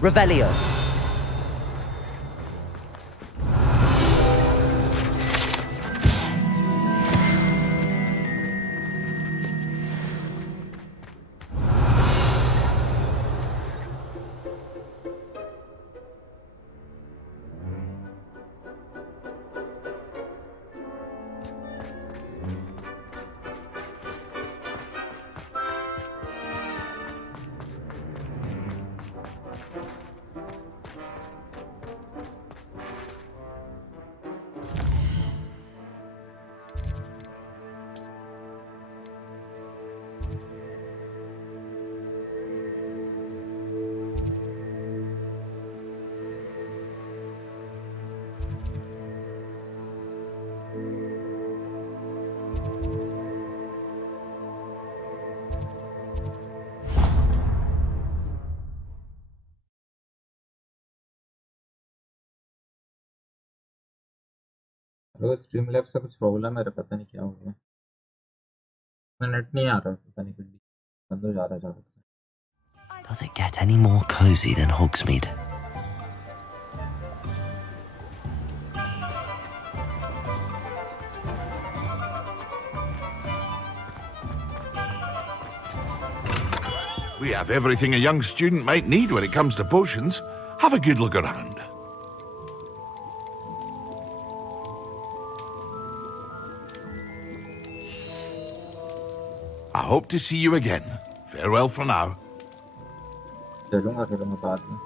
Revelio. Hello stream lab से कुछ problem है, पता नहीं क्या हो गया। नेट नहीं आ रहा, पता नहीं, कुछ बंद हो जा रहा है ज़्यादा। Does it get any more cozy than Hogsmeade? We have everything a young student might need when it comes to potions. Have a good look around. I hope to see you again. Farewell for now. चलूँगा बाद में।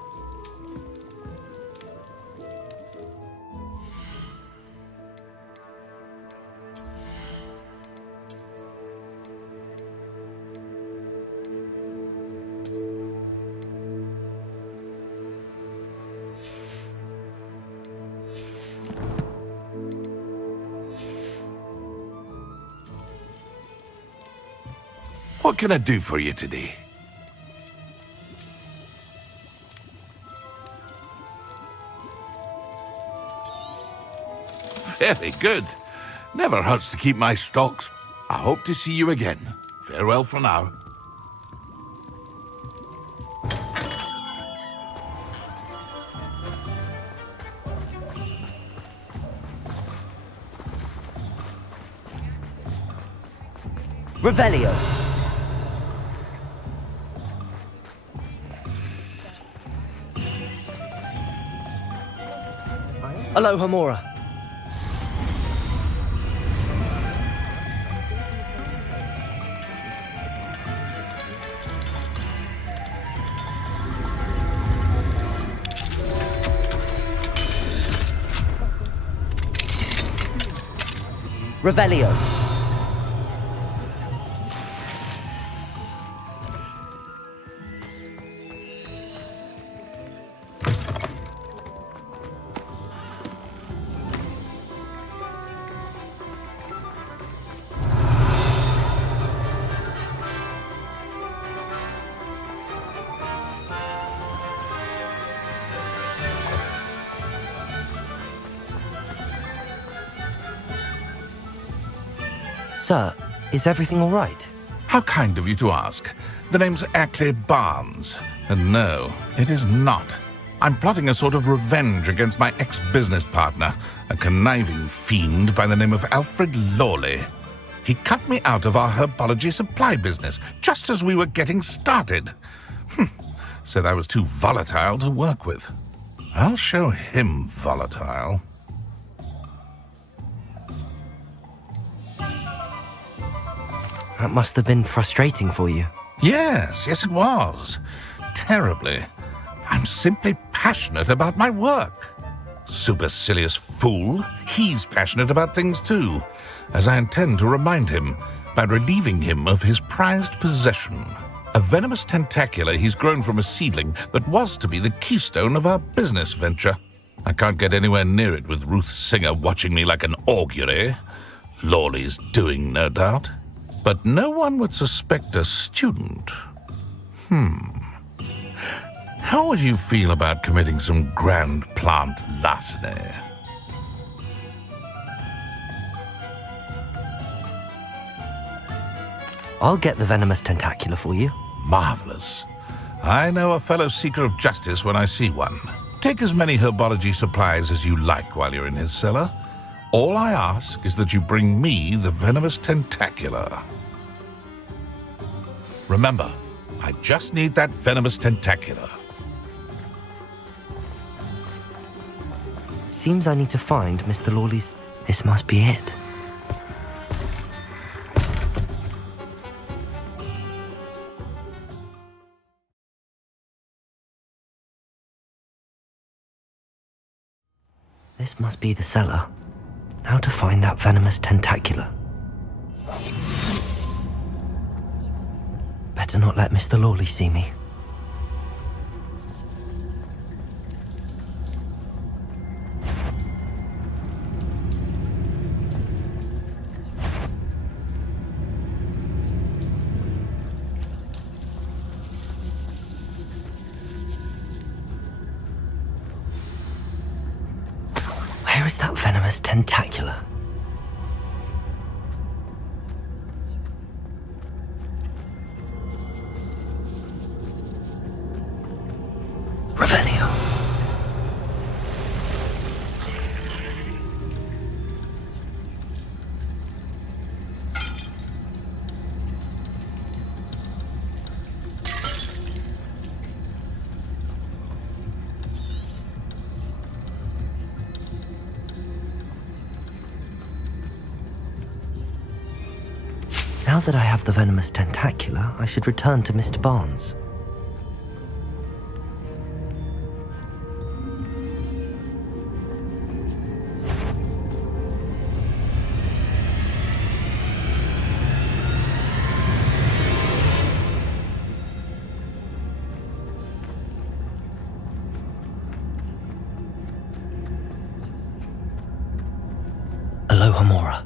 What can I do for you today? Very good. Never hurts to keep my stocks. I hope to see you again. Farewell for now. Revelio. Aloha Mora. Revelio. Sir, is everything all right? How kind of you to ask. The name's Ackley Barnes. And no, it is not. I'm plotting a sort of revenge against my ex-business partner, a conniving fiend by the name of Alfred Lawley. He cut me out of our herbology supply business just as we were getting started. Said I was too volatile to work with. I'll show him volatile. That must have been frustrating for you. Yes, it was. Terribly. I'm simply passionate about my work. Supercilious fool. He's passionate about things too, as I intend to remind him by relieving him of his prized possession. A venomous tentacula he's grown from a seedling that was to be the keystone of our business venture. I can't get anywhere near it with Ruth Singer watching me like an augury. Lawley's doing, no doubt. But no one would suspect a student. How would you feel about committing some grand plant larceny? I'll get the venomous tentacula for you. Marvelous. I know a fellow seeker of justice when I see one. Take as many herbology supplies as you like while you're in his cellar. All I ask is that you bring me the venomous tentacula. Remember, I just need that venomous tentacula. Seems I need to find Mr. Lawley's... This must be it. This must be the cellar. How to find that venomous tentacula? Better not let Mr. Lawley see me. Where is that venomous tentacula? Revelio. Now that I have the venomous tentacula, I should return to Mr. Barnes. Aloha Mora.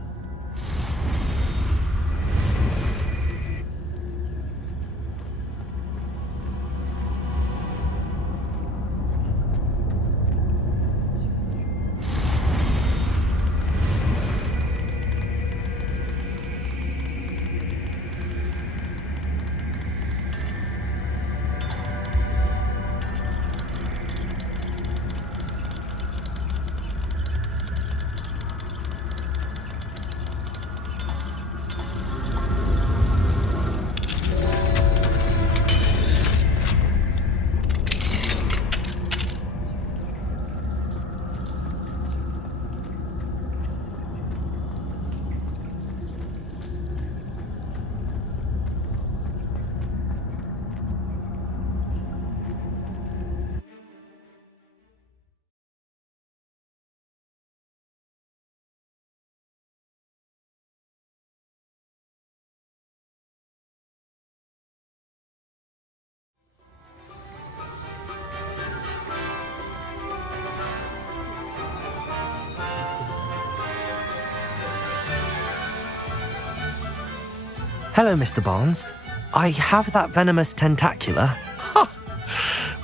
Hello, Mr. Barnes. I have that venomous tentacula.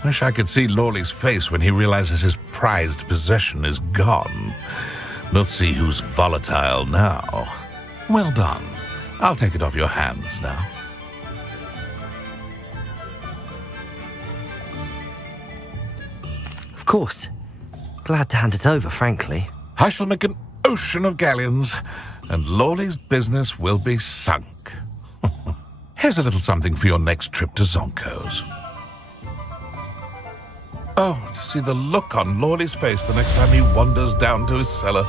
Wish I could see Lawley's face when he realizes his prized possession is gone. Let's see who's volatile now. Well done. I'll take it off your hands now. Of course. Glad to hand it over, frankly. I shall make an ocean of galleons, and Lawley's business will be sunk. Here's a little something for your next trip to Zonko's. Oh, to see the look on Lawley's face the next time he wanders down to his cellar.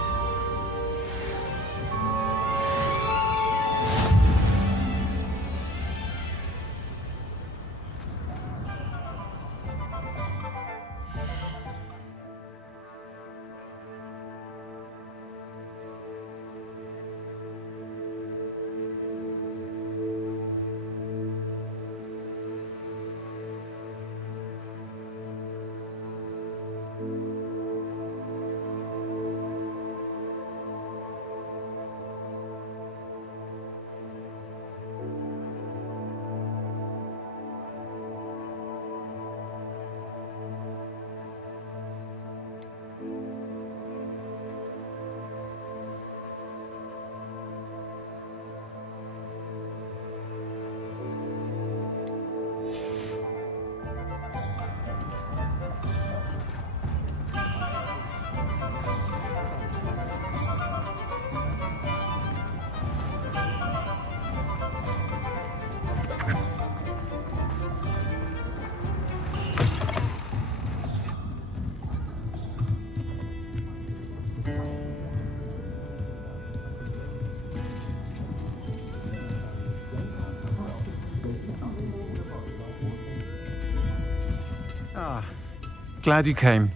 glad you came.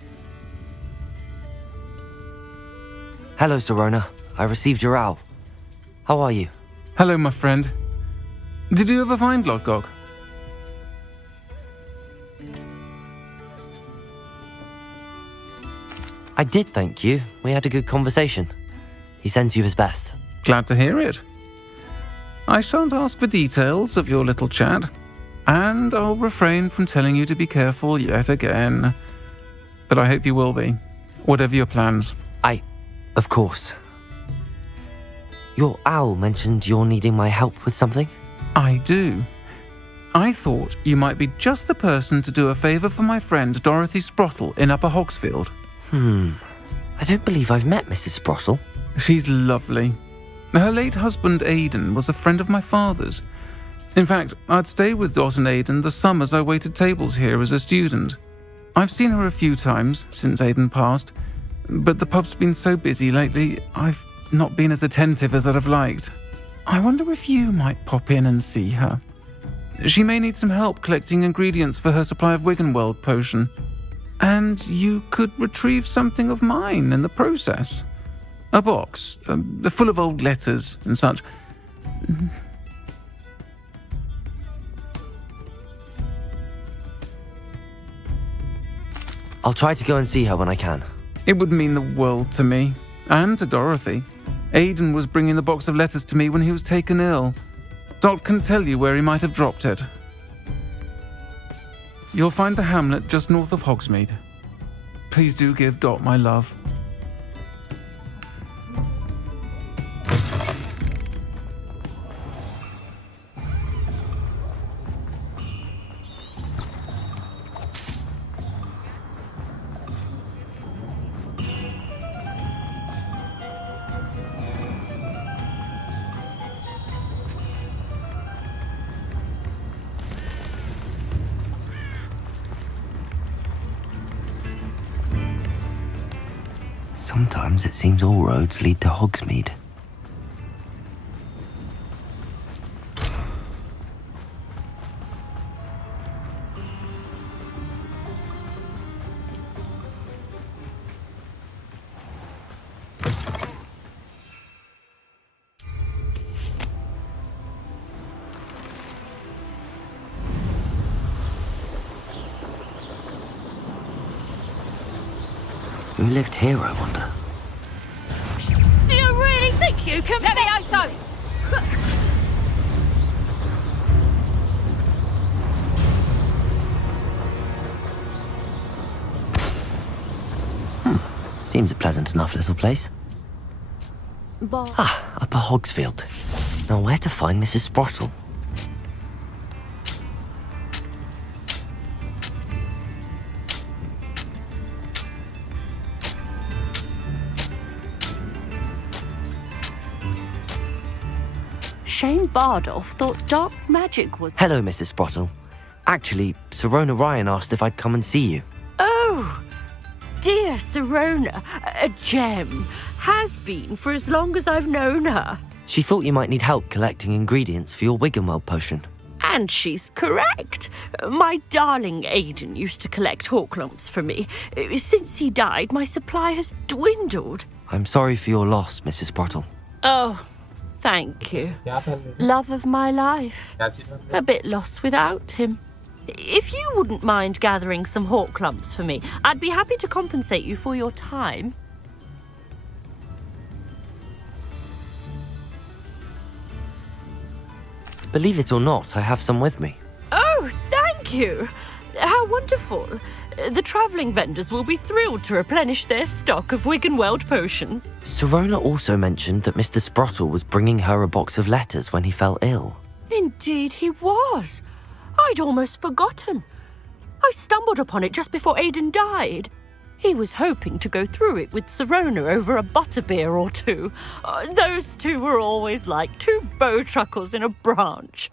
Hello, Sirona. I received your owl. How are you? Hello, my friend. Did you ever find Lodgok? I did, thank you. We had a good conversation. He sends you his best. Glad to hear it. I shan't ask for details of your little chat, and I'll refrain from telling you to be careful yet again. But I hope you will be, whatever your plans. Of course. Your owl mentioned you're needing my help with something? I do. I thought you might be just the person to do a favour for my friend Dorothy Sprottle in Upper Hogsfield. I don't believe I've met Mrs. Sprottle. She's lovely. Her late husband Aidan was a friend of my father's. In fact, I'd stayed with Dot and Aidan the summers I waited tables here as a student. I've seen her a few times since Aidan passed, but the pub's been so busy lately, I've not been as attentive as I'd have liked. I wonder if you might pop in and see her. She may need some help collecting ingredients for her supply of Wiggenweld potion. And you could retrieve something of mine in the process. A box, full of old letters and such. I'll try to go and see her when I can. It would mean the world to me, and to Dorothy. Aidan was bringing the box of letters to me when he was taken ill. Dot can tell you where he might have dropped it. You'll find the hamlet just north of Hogsmeade. Please do give Dot my love. Sometimes it seems all roads lead to Hogsmeade. Who lived here, I wonder? Do you really think you can... Levioso! Seems a pleasant enough little place. Upper Hogsfield. Now where to find Mrs. Sprottle? Shane Bardolph thought dark magic was... Hello, Mrs. Sprottle. Actually, Sirona Ryan asked if I'd come and see you. Oh, dear Sirona, a gem. Has been for as long as I've known her. She thought you might need help collecting ingredients for your Wiggenweld potion. And she's correct. My darling Aidan used to collect hawk lumps for me. Since he died, my supply has dwindled. I'm sorry for your loss, Mrs. Sprottle. Oh, thank you. क्या था लेकिन? Love of my life. क्या चीज़ बन A bit lost without him. If you wouldn't mind gathering some hawk lumps for me, I'd be happy to compensate you for your time. Believe it or not, I have some with me. Oh, thank you. How wonderful. The travelling vendors will be thrilled to replenish their stock of Wiggenweld potion. Sirona also mentioned that Mr. Sprottle was bringing her a box of letters when he fell ill. Indeed he was. I'd almost forgotten. I stumbled upon it just before Aidan died. He was hoping to go through it with Sirona over a butterbeer or two. Those two were always like two bowtruckles in a branch.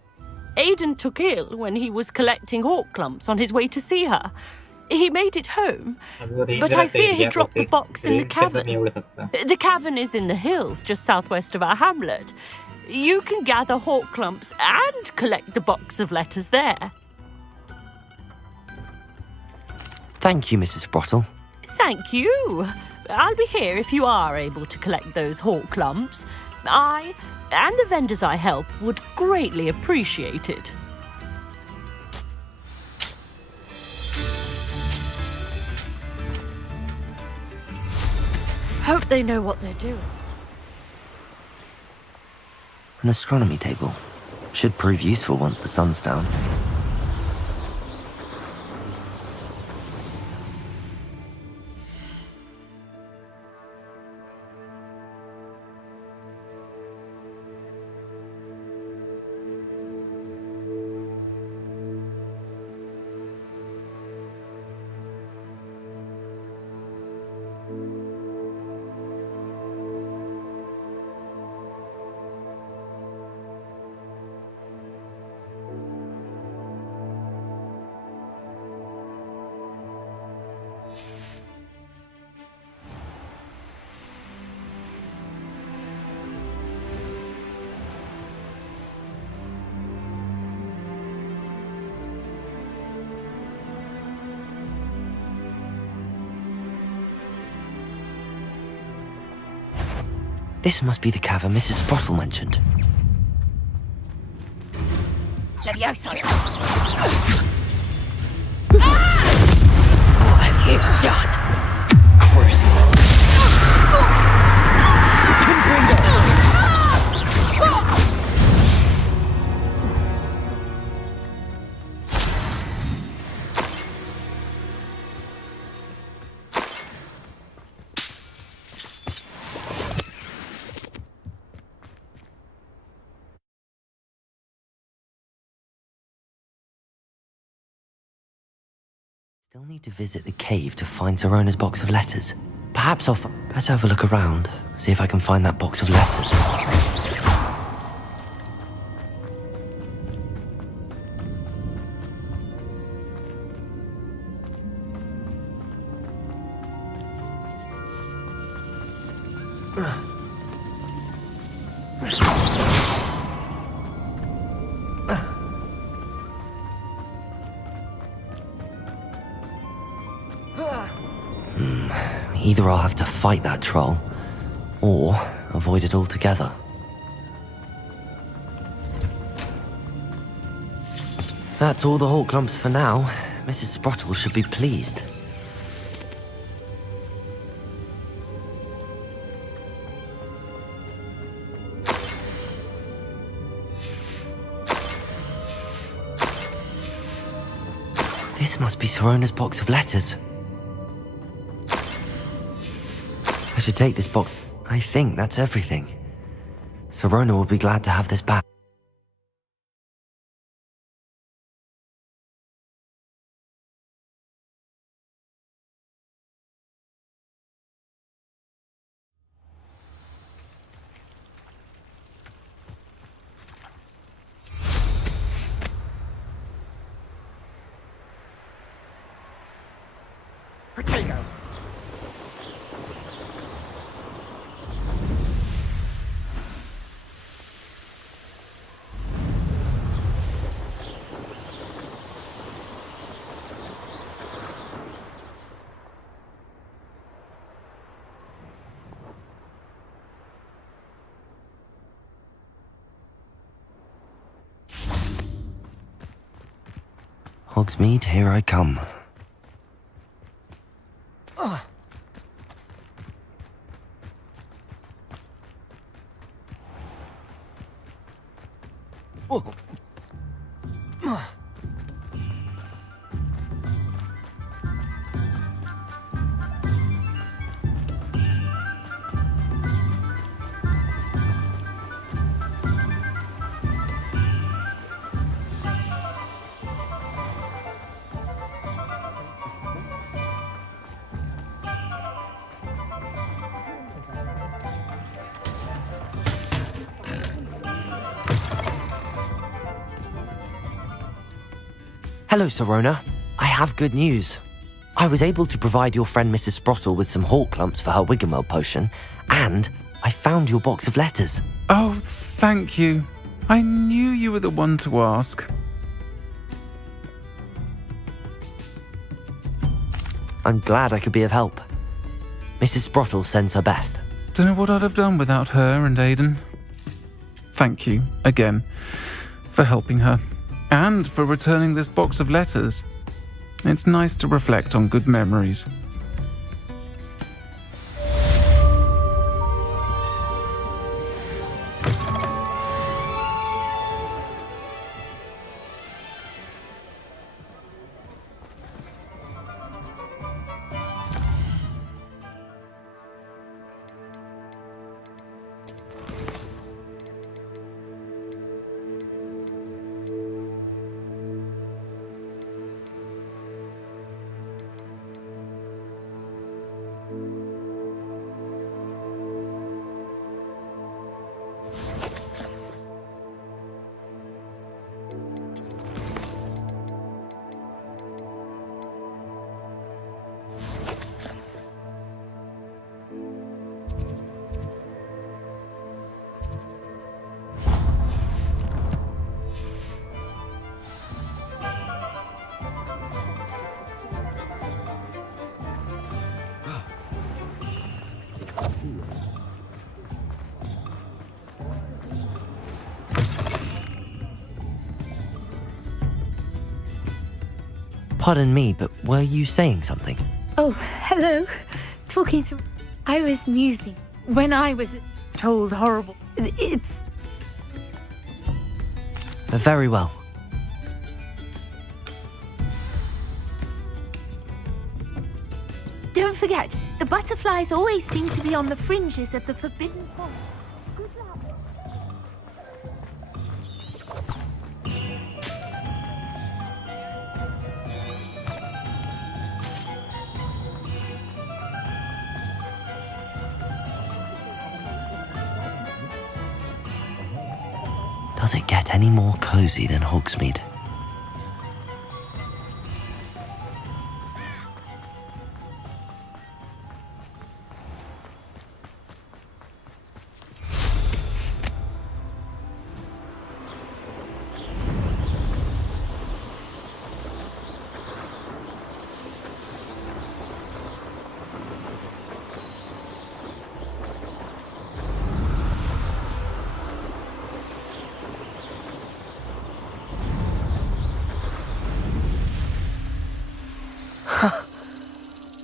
Aidan took ill when he was collecting hawk clumps on his way to see her. He made it home, but I fear he dropped the box in the cavern. The cavern is in the hills just southwest of our hamlet. You can gather hawk clumps and collect the box of letters there. Thank you, Mrs. Sprottle. Thank you. I'll be here if you are able to collect those hawk lumps. I and the vendors I help would greatly appreciate it. Hope they know what they're doing. An astronomy table. Should prove useful once the sun's down. This must be the cavern Mrs. Sprottle mentioned. Levioso! What have you done? Crucible. Still need to visit the cave to find Sorona's box of letters. Perhaps I'll better have a look around, see if I can find that box of letters. Either I'll have to fight that troll, or avoid it altogether. That's all the hawk lumps for now. Mrs. Sprottle should be pleased. This must be Sorona's box of letters. I should take this box. I think that's everything. Sorona will be glad to have this back. Potato. Hogsmeade, here I come. Hello, Sorona. I have good news. I was able to provide your friend Mrs. Sprottle with some hawk lumps for her Wiggenweld potion, and I found your box of letters. Oh, thank you. I knew you were the one to ask. I'm glad I could be of help. Mrs. Sprottle sends her best. Don't know what I'd have done without her and Aidan. Thank you, again, for helping her, and for returning this box of letters. It's nice to reflect on good memories. Pardon me, but were you saying something? Oh, hello. Talking to... I was musing when I was told horrible. It's... Very well. Don't forget, the butterflies always seem to be on the fringes of the forbidden forest. Good luck. Does it get any more cozy than Hogsmeade?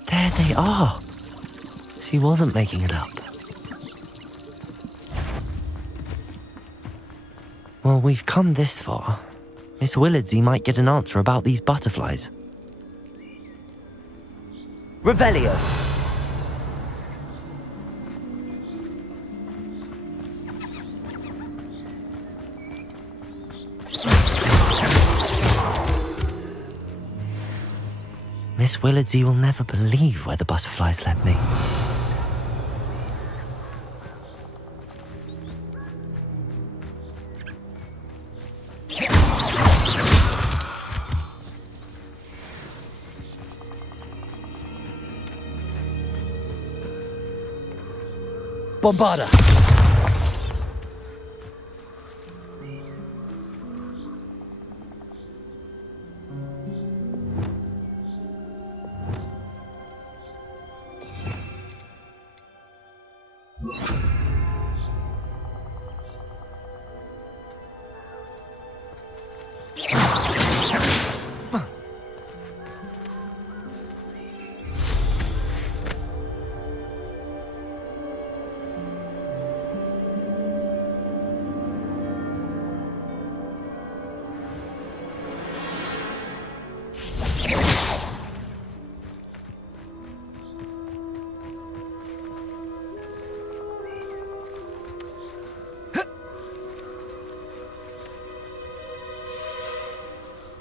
There they are. She wasn't making it up. Well, we've come this far. Miss Willardsey might get an answer about these butterflies. Revelio! Miss Willardsey will never believe where the butterflies led me. Bombarda!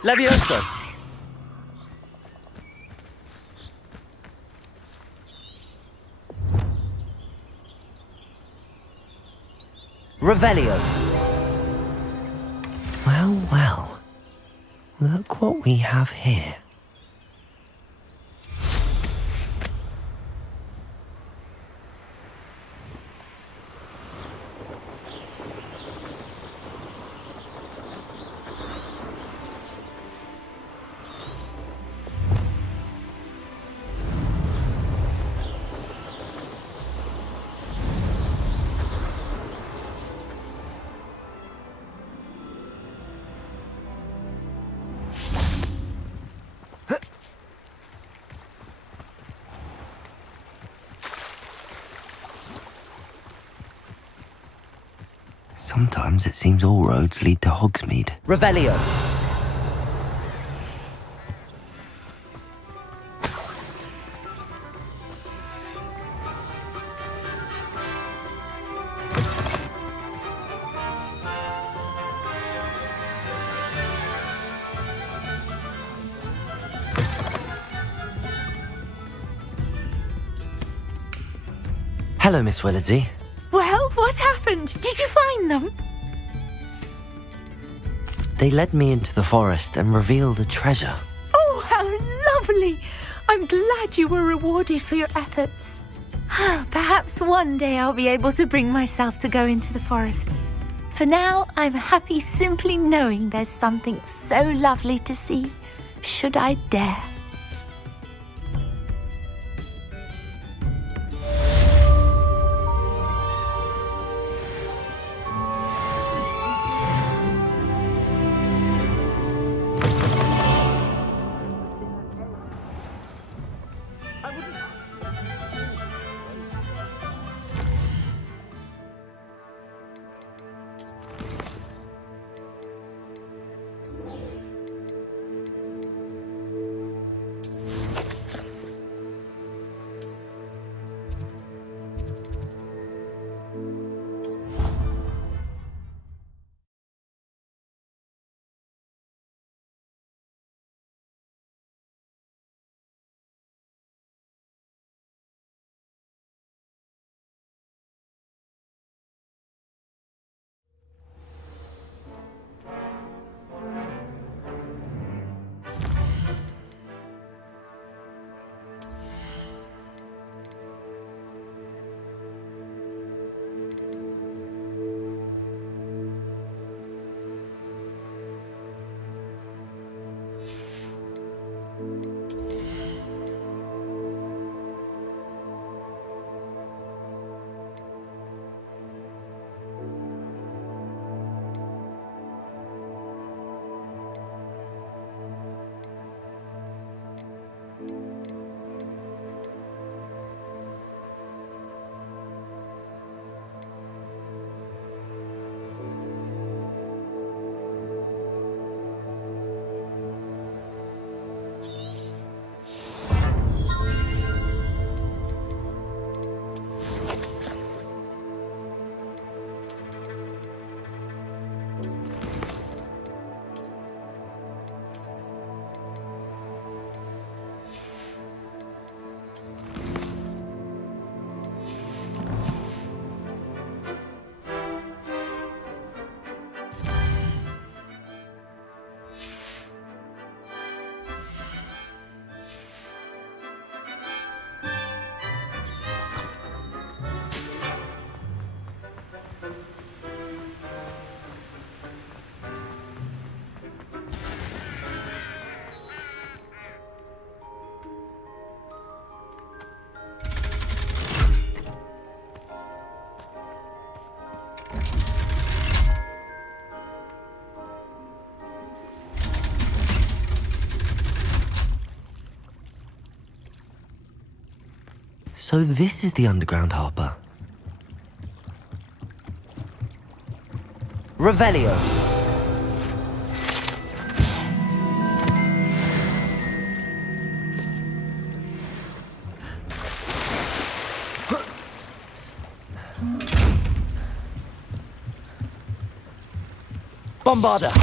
Levioso! Revelio! Well, well. Look what we have here. Sometimes it seems all roads lead to Hogsmeade. Revelio! Hello, Miss Willardsey. Well, what happened? Did you find them? They led me into the forest and revealed a treasure. Oh, how lovely! I'm glad you were rewarded for your efforts. Perhaps one day I'll be able to bring myself to go into the forest. For now, I'm happy simply knowing there's something so lovely to see, should I dare. So this is the underground harbour. Revelio. Bombarda.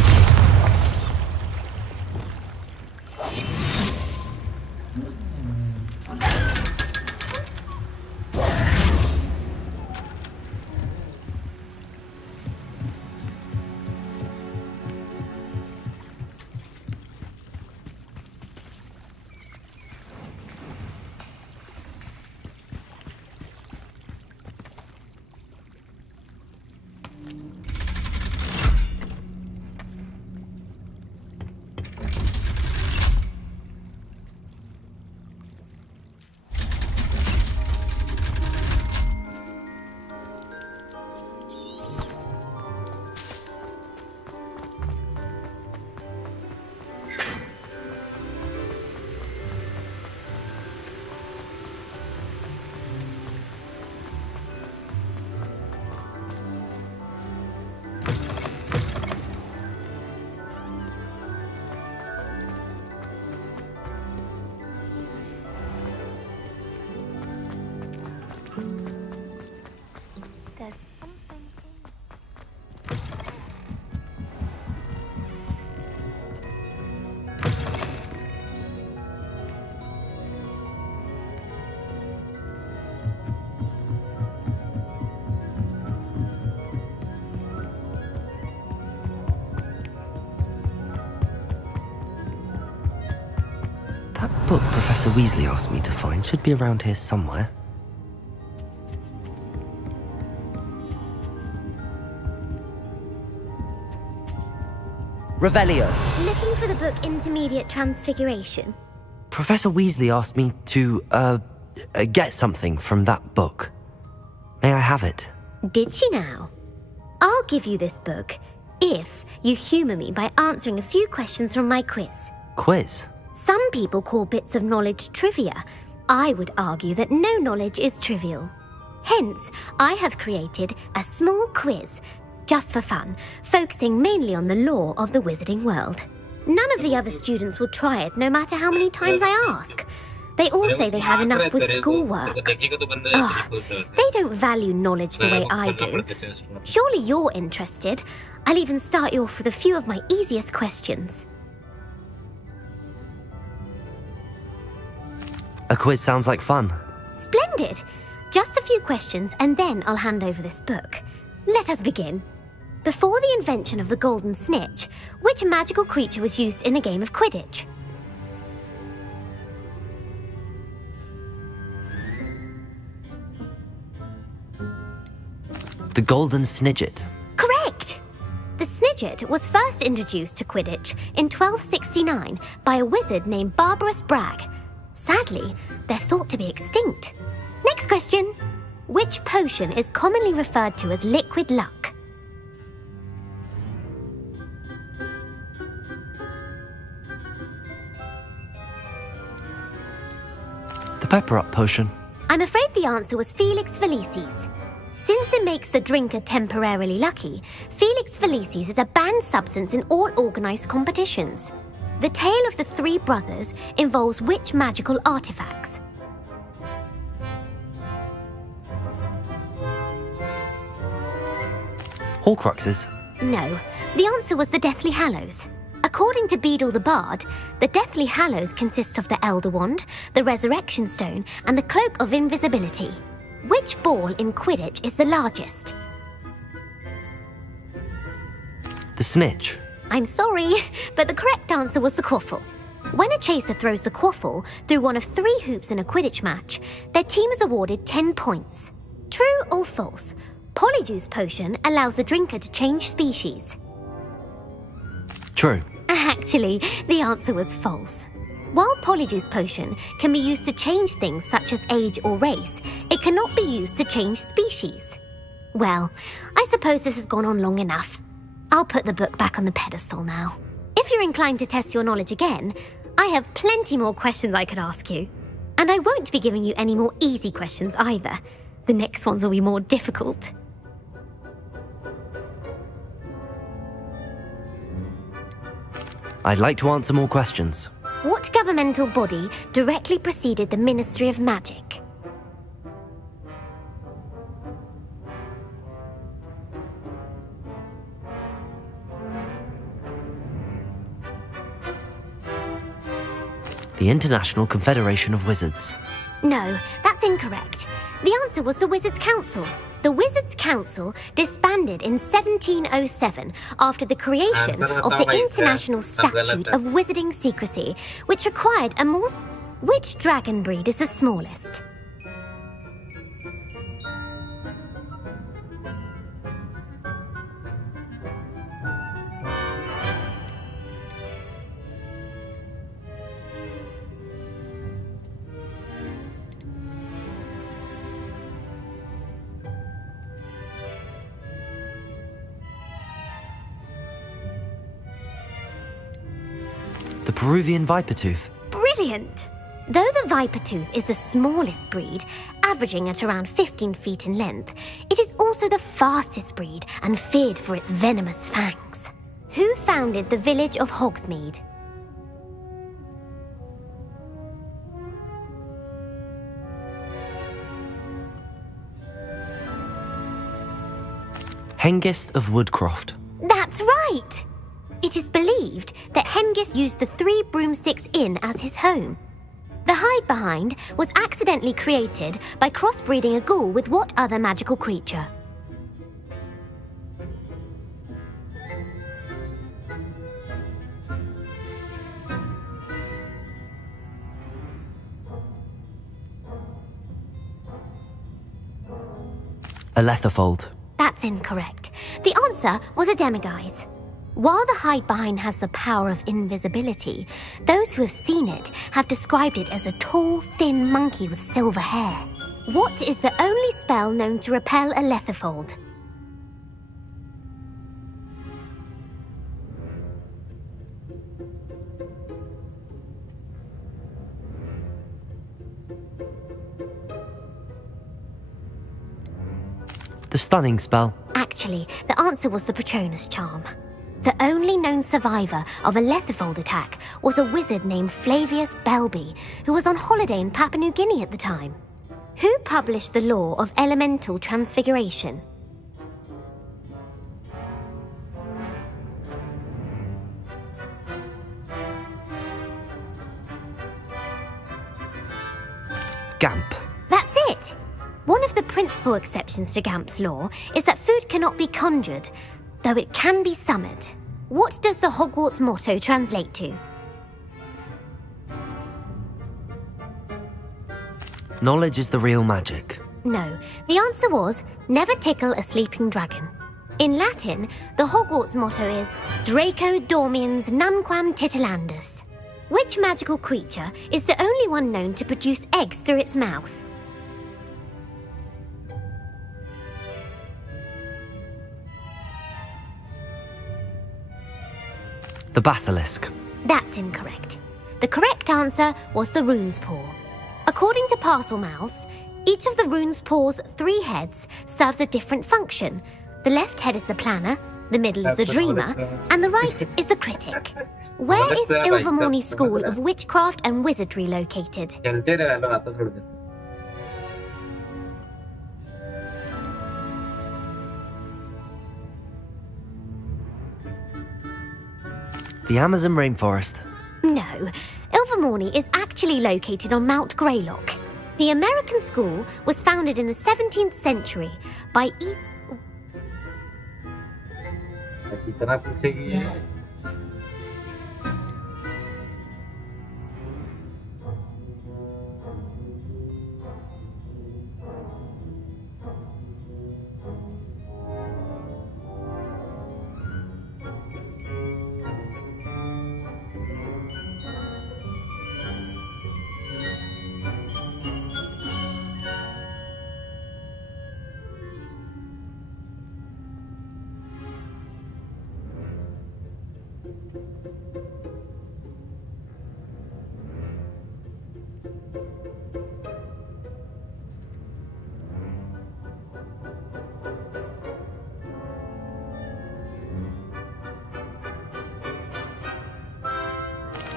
That book Professor Weasley asked me to find should be around here somewhere. Revelio. Looking for the book Intermediate Transfiguration? Professor Weasley asked me to, get something from that book. May I have it? Did she now? I'll give you this book if you humour me by answering a few questions from my quiz. Quiz? Some people call bits of knowledge trivia. I would argue that no knowledge is trivial. Hence, I have created a small quiz, just for fun, focusing mainly on the lore of the wizarding world. None of the other students will try it, no matter how many times I ask. They all say they have enough with schoolwork. Ugh, they don't value knowledge the way I do. Surely you're interested. I'll even start you off with a few of my easiest questions. A quiz sounds like fun. Splendid! Just a few questions and then I'll hand over this book. Let us begin. Before the invention of the golden snitch, which magical creature was used in a game of Quidditch? The golden snidget. Correct! The snidget was first introduced to Quidditch in 1269 by a wizard named Barbarous Bragg. Sadly, they're thought to be extinct. Next question. Which potion is commonly referred to as liquid luck? The pepper up potion. I'm afraid the answer was Felix Felicis. Since it makes the drinker temporarily lucky, Felix Felicis is a banned substance in all organised competitions. The tale of the three brothers involves which magical artifacts? Horcruxes. No, the answer was the Deathly Hallows. According to Beadle the Bard, the Deathly Hallows consists of the Elder Wand, the Resurrection Stone, and the Cloak of Invisibility. Which ball in Quidditch is the largest? The snitch. I'm sorry, but the correct answer was the quaffle. When a chaser throws the quaffle through one of 3 hoops in a Quidditch match, their team is awarded 10 points. True or false? Polyjuice Potion allows the drinker to change species. True. Actually, the answer was false. While Polyjuice Potion can be used to change things such as age or race, it cannot be used to change species. Well, I suppose this has gone on long enough. I'll put the book back on the pedestal now. If you're inclined to test your knowledge again, I have plenty more questions I could ask you. And I won't be giving you any more easy questions either. The next ones will be more difficult. I'd like to answer more questions. What governmental body directly preceded the Ministry of Magic? The International Confederation of Wizards. No, that's incorrect. The answer was the Wizards' Council. The Wizards' Council disbanded in 1707 after the creation of the International Statute of Wizarding Secrecy, which required a more... Which dragon breed is the smallest? The Peruvian Vipertooth. Brilliant! Though the Vipertooth is the smallest breed, averaging at around 15 feet in length, it is also the fastest breed and feared for its venomous fangs. Who founded the village of Hogsmeade? Hengist of Woodcroft. That's right! It is believed that Hengist used the 3 Broomsticks Inn as his home. The hide-behind was accidentally created by crossbreeding a ghoul with what other magical creature? A letterfold. That's incorrect. The answer was a demiguise. While the hide behind has the power of invisibility, those who have seen it have described it as a tall, thin monkey with silver hair. What is the only spell known to repel a letterfold? The stunning spell. Actually, the answer was the Patronus charm. The only known survivor of a letterfold attack was a wizard named Flavius Belby, who was on holiday in Papua New Guinea at the time. Who published the law of elemental transfiguration? Gamp. That's it! One of the principal exceptions to Gamp's law is that food cannot be conjured, though it can be summoned. What does the Hogwarts motto translate to? Knowledge is the real magic. No, the answer was, never tickle a sleeping dragon. In Latin, the Hogwarts motto is Draco dormiens nunquam titilandus. Which magical creature is the only one known to produce eggs through its mouth? The basilisk. That's incorrect. The correct answer was the rune's paw. According to Parselmouths, each of the rune's paw's 3 heads serves a different function. The left head is the planner, the middle is the dreamer, and the right is the critic. Where is Ilvermorny School of Witchcraft and Wizardry located? The Amazon rainforest. No, Ilvermorny is actually located on Mount Greylock. The American school was founded in the 17th century by इतना पूछेगी ये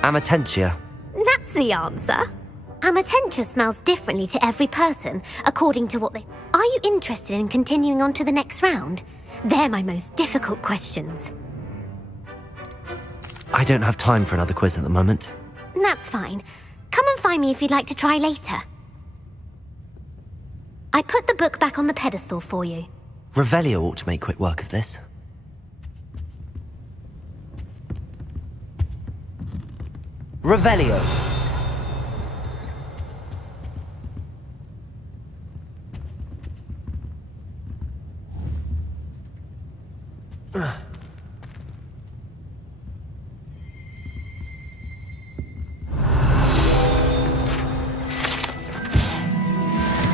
Amatentia. That's the answer. Amatentia smells differently to every person, according to what they... Are you interested in continuing on to the next round? They're my most difficult questions. I don't have time for another quiz at the moment. That's fine. Come and find me if you'd like to try later. I put the book back on the pedestal for you. Revelio ought to make quick work of this. Revelio.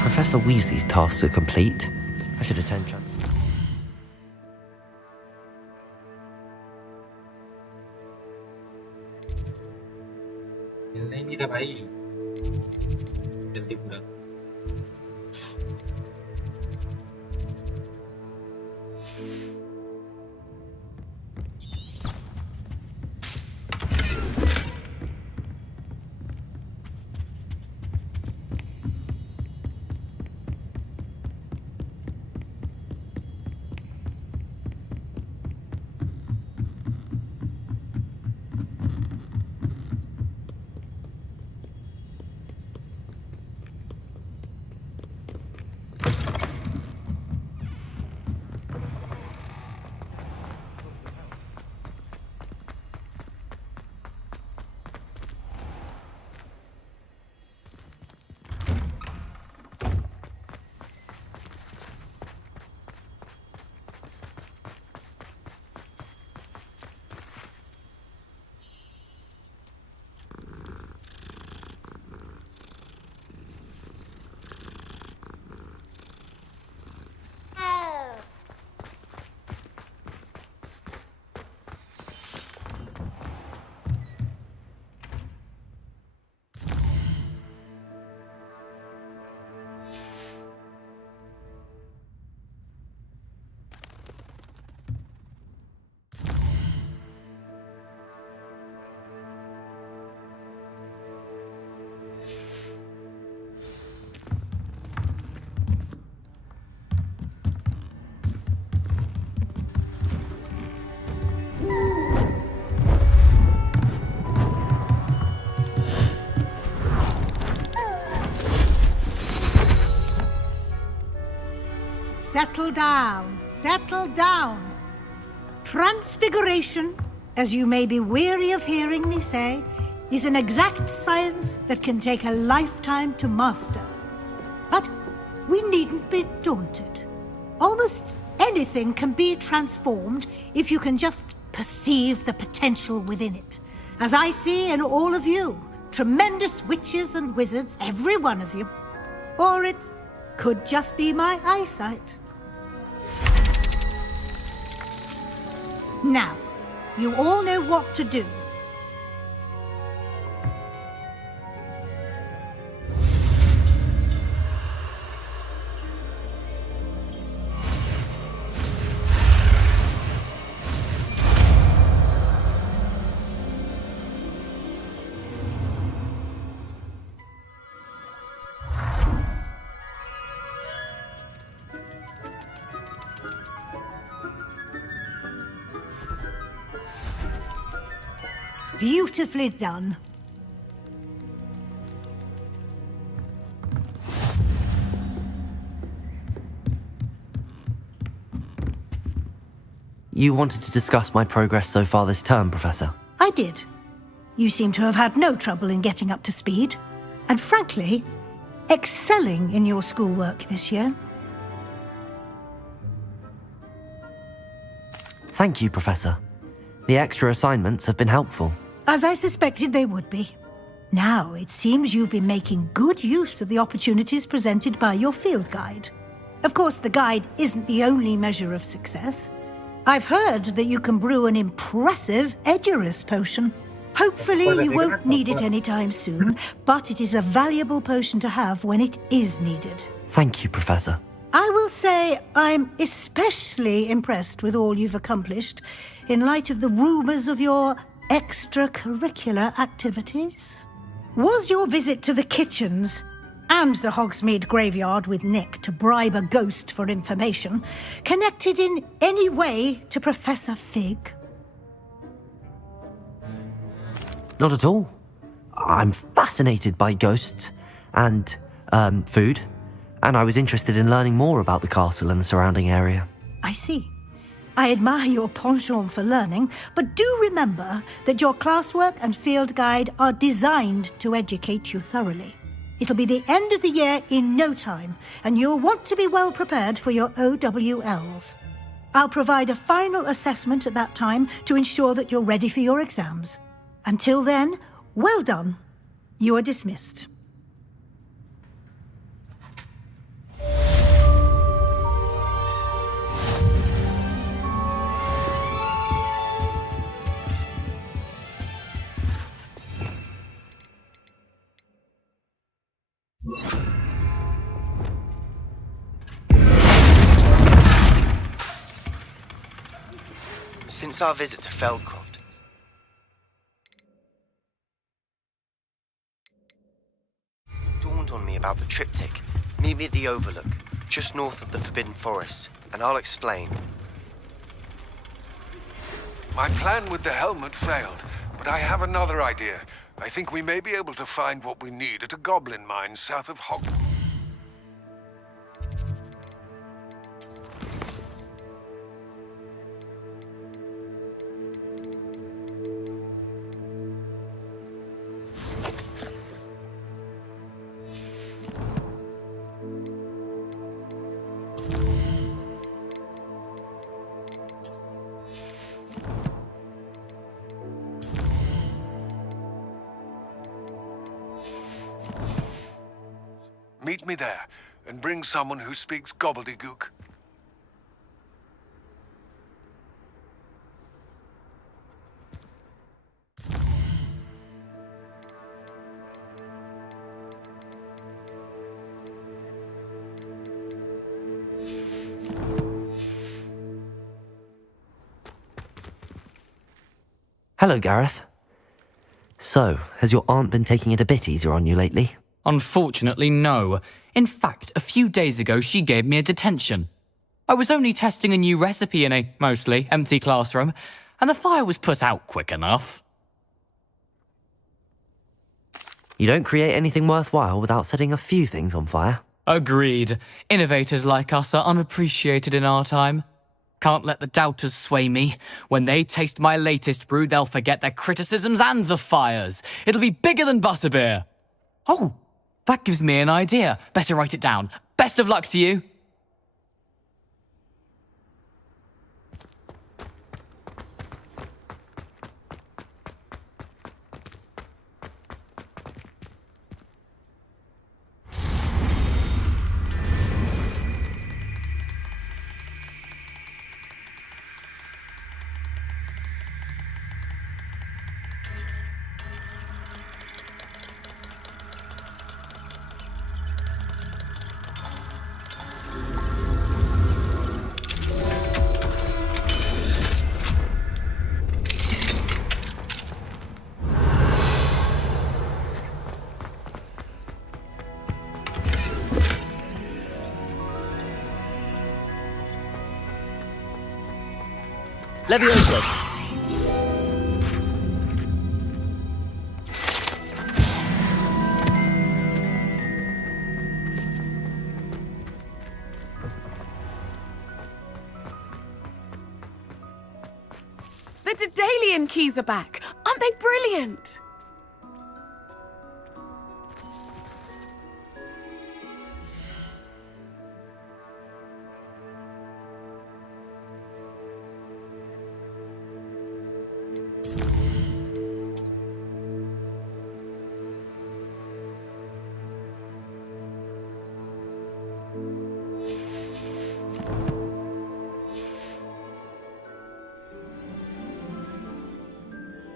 Professor Weasley's tasks are complete. I should attend trans. मिलना ही नहीं था भाई जल्दी पूरा settle down. Settle down. Transfiguration, as you may be weary of hearing me say, is an exact science that can take a lifetime to master. But we needn't be daunted. Almost anything can be transformed if you can just perceive the potential within it. As I see in all of you, tremendous witches and wizards, every one of you. Or it could just be my eyesight. Now, you all know what to do. Beautifully done. You wanted to discuss my progress so far this term, Professor? I did. You seem to have had no trouble in getting up to speed, and frankly, excelling in your schoolwork this year. Thank you, Professor. The extra assignments have been helpful. As I suspected they would be. Now, it seems you've been making good use of the opportunities presented by your field guide. Of course, the guide isn't the only measure of success. I've heard that you can brew an impressive Edurus potion. Hopefully, you won't need it anytime soon, but it is a valuable potion to have when it is needed. Thank you, Professor. I will say I'm especially impressed with all you've accomplished in light of the rumors of your extracurricular activities. Was your visit to the kitchens and the Hogsmeade graveyard with Nick to bribe a ghost for information connected in any way to Professor Fig? Not at all. I'm fascinated by ghosts and, food, and I was interested in learning more about the castle and the surrounding area. I see. I admire your penchant for learning, but do remember that your classwork and field guide are designed to educate you thoroughly. It'll be the end of the year in no time, and you'll want to be well prepared for your OWLs. I'll provide a final assessment at that time to ensure that you're ready for your exams. Until then, well done. You are dismissed. Since our visit to Feldcroft, dawned on me about the triptych. Meet me at the Overlook, just north of the Forbidden Forest, and I'll explain. My plan with the helmet failed, but I have another idea. I think we may be able to find what we need at a goblin mine south of Hogwarts. Meet me there, and bring someone who speaks gobbledygook. Hello, Gareth. So, has your aunt been taking it a bit easier on you lately? Unfortunately, no. In fact, a few days ago, she gave me a detention. I was only testing a new recipe in a mostly empty classroom, and the fire was put out quick enough. You don't create anything worthwhile without setting a few things on fire. Agreed. Innovators like us are unappreciated in our time. Can't let the doubters sway me. When they taste my latest brew, they'll forget their criticisms and the fires. It'll be bigger than butterbeer. Oh, that gives me an idea. Better write it down. Best of luck to you. Leviosa! The Daedalian keys are back. Aren't they brilliant?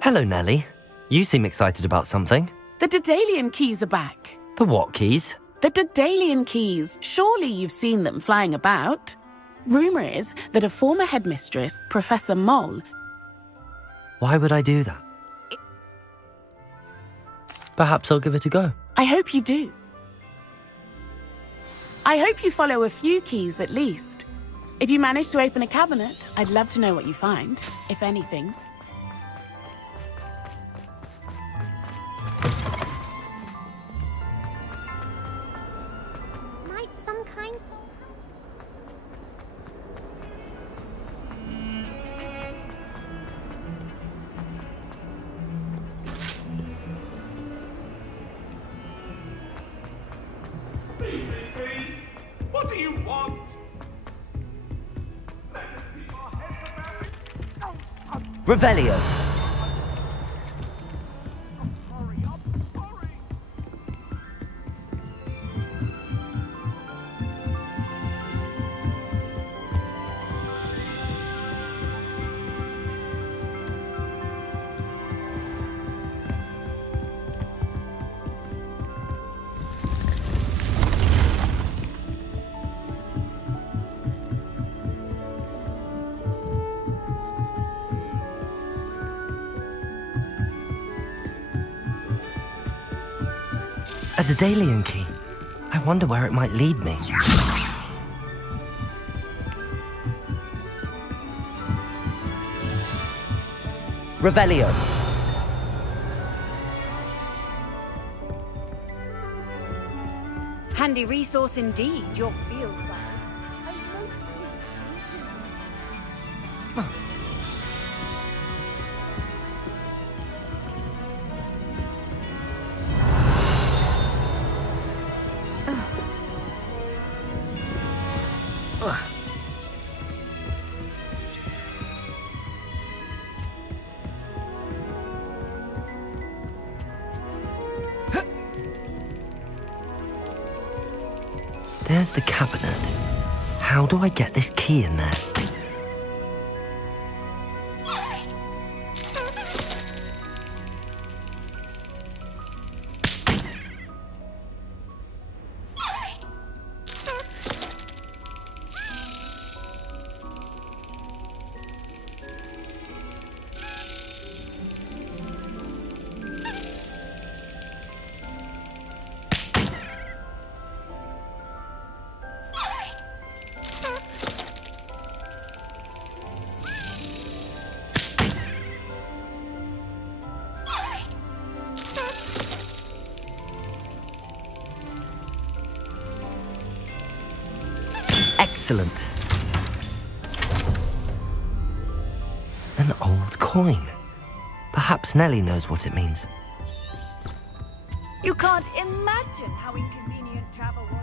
Hello, Nellie. You seem excited about something. The Daedalian keys are back. The what keys? The Daedalian keys. Surely you've seen them flying about. Rumour is that a former headmistress, Professor Moll... Why would I do that? Perhaps I'll give it a go. I hope you do. I hope you follow a few keys at least. If you manage to open a cabinet, I'd love to know what you find, if anything. Might some kind... What do you want? Revelio! A Daedalian key. I wonder where it might lead me. Revelio. Handy resource indeed, your field plan. There's the cabinet. How do I get this key in there? Excellent. An old coin. Perhaps Nellie knows what it means. You can't imagine how inconvenient travel was.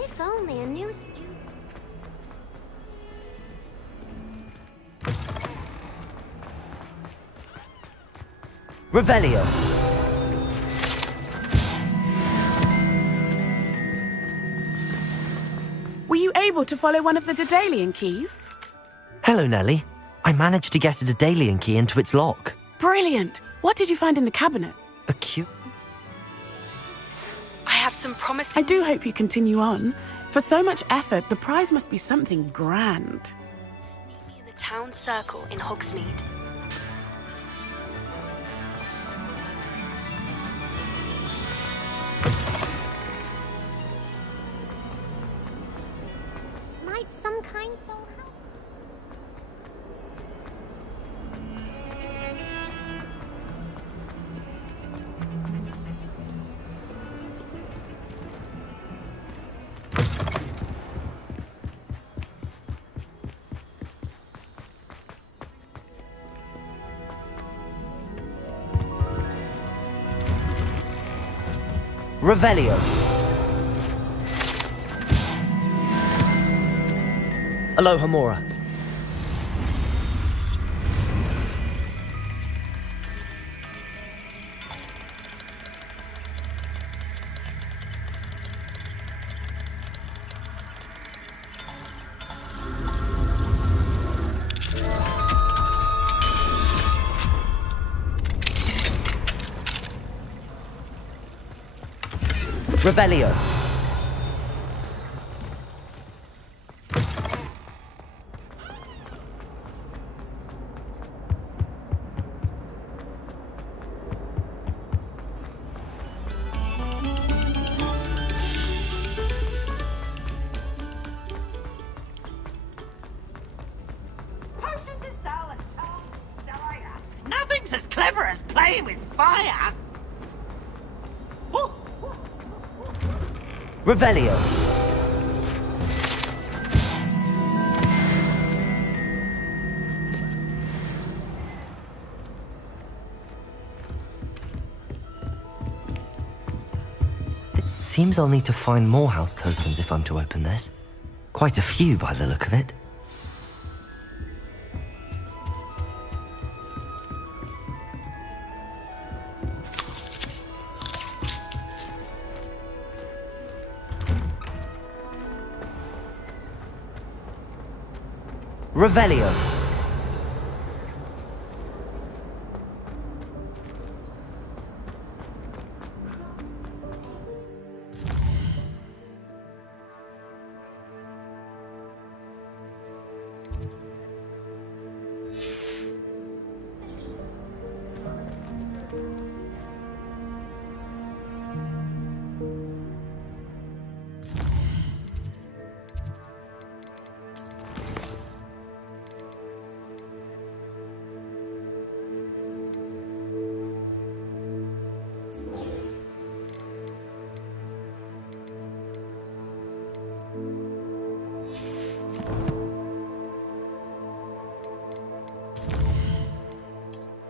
If only a new student. Revelio. Were you able to follow one of the Daedalian keys? Hello, Nellie. I managed to get a Daedalian key into its lock. Brilliant! What did you find in the cabinet? A cute... I have some promising... I do hope you continue on. For so much effort, the prize must be something grand. Meet me in the town circle in Hogsmeade. Might some kind soul help? Revelio. Aloha Mora. Revelio. Nothing's as clever as playing with fire. Revelio. Seems I'll need to find more house tokens if I'm to open this. Quite a few by the look of it. Revelio.